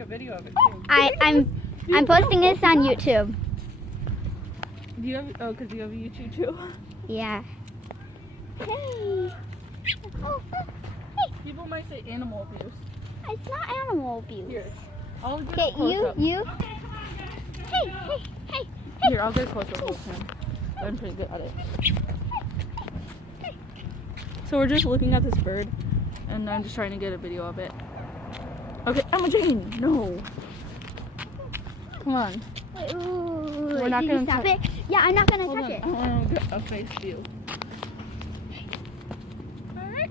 a video of it too. I'm posting this on YouTube. Do you have? Oh, because you have a YouTube too. Yeah. Hey. Oh, hey. People might say animal abuse. It's not animal abuse. Here, I'll get Okay, a close up. you. Hey. Here, I'll get a close up of him. I'm pretty good at it. So we're just looking at this bird, and I'm just trying to get a video of it. Okay, Emma Jane, no. Come on. Wait, ooh, We're not did gonna you stop touch- it? Yeah, I'm not gonna Hold touch on, it. I want to get a face view. Alright.